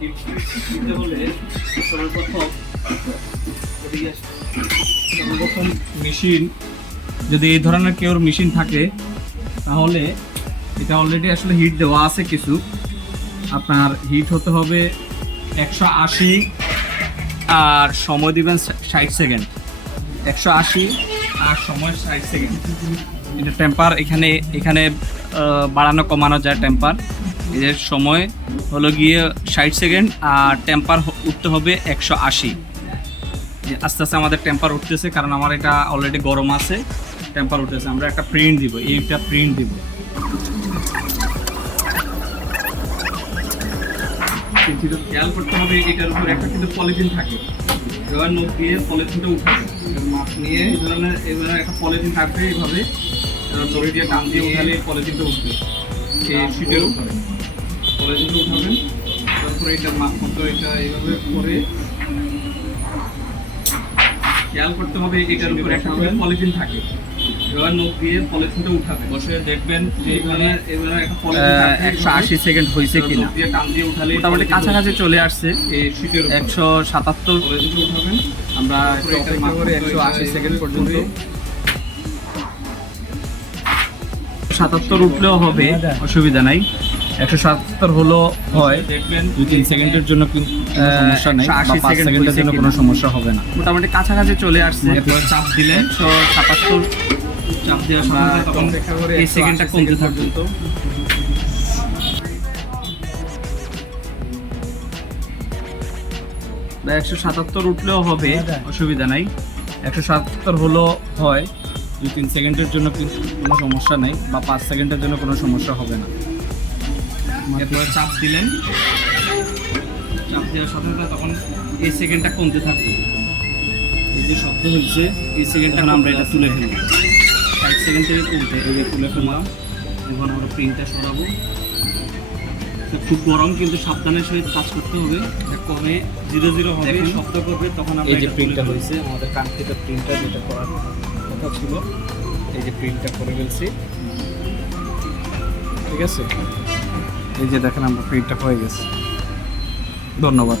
Hit দিতে হলে সর্বপ্রথম মেশিন, যদি এই ধরনের কেউ মেশিন থাকে তাহলে এটা অলরেডি আসলে হিট দেওয়া আছে কিছু। আপনার হিট হতে হবে 180 আর সময় দিবেন 60 সেকেন্ড। 180 আর সময় 60 সেকেন্ড। এটা টেম্পার এখানে বাড়ানো কমানো যায় টেম্পার। এর সময় হলো গিয়ে 60 সেকেন্ড আর টেম্পার উঠতে হবে 180। আস্তে আস্তে আমাদের টেম্পার উঠতেছে, কারণ আমার এটা অলরেডি গরম আছে, টেম্পার উঠতেছে। আমরা একটা প্রিন্ট দিব, এইটা প্রিন্ট দিব। কিন্তু খেয়াল করতে হবে এটার উপর একটা কিন্তু পলিথিন থাকে, এবার নখ দিয়ে পলিথিনটা উঠাবে। মাছ নিয়ে এই ধরনের একটা পলিথিন থাকবে, এইভাবে দড়ি দিয়ে টান দিয়ে উঠালে পলিথিনটা উঠবে। এই শীটের উপরে পলিথিনটা উঠাবেন, তারপরে এটা মাছ মতো এটা এইভাবে করে খেয়াল করতে হবে এটার উপরে একটা পলিথিন থাকে, এবার নখ দিয়ে পলিথিনটা উঠাবে। বসে দেখবেন যে এখানে একটা পলিথিন থাকে। 180 সেকেন্ড হয়েছে কিনা, টান দিয়ে উঠালে মোটামুটি কাছাকাছি চলে আসছে। এই শীটের 177 পলিথিনটা উঠাবেন। আমরা 180 সেকেন্ড পর্যন্ত 77 উঠলেও হবে, অসুবিধা নাই। 177 হলো হয়, দেখবেন 2-3 সেকেন্ডের জন্য কিন্তু সমস্যা নেই, 80 সেকেন্ডের জন্য কোনো সমস্যা হবে না। মোটামুটি কাছাকাছি চলে আসছে। এরপরে চাপ দিলে 177 চাপ দেওয়ার সময় তখন এই সেকেন্ডটা কমতে থাকবে। তো 177 উঠলেও হবে, অসুবিধা নাই। 177 হলো হয়, 2-3 সেকেন্ডের জন্য কিন্তু কোনো সমস্যা নেই, বা 5 সেকেন্ডের জন্য কোনো সমস্যা হবে না। এরপরে চাপ দিলেন, চাপ দেওয়ার সাথে সাথে তখন এই সেকেন্ডটা কমতে থাকবে। এই যে শব্দ হচ্ছে, এই সেকেন্ডটা আমরা এটা তুলে ফেলবো। 60 সেকেন্ড থেকে কমতে এই যে তুলে ফেললাম। এখন আমরা প্রিন্টটা সরাবো। খুব গরম, কিন্তু সাবধানের সহিত কাজ করতে হবে। কমে 0-0 হবে, শব্দ করবে, তখন আমরা এই যে প্রিন্টটা হয়েছে আমাদের কাঙ্ক্ষিত প্রিন্টটা যেটা করার কথা ছিল, এই যে প্রিন্টটা করে ফেলছি। ঠিক আছে, এই যে দেখেন আমরা প্রিন্টটা হয়ে গেছে। ধন্যবাদ।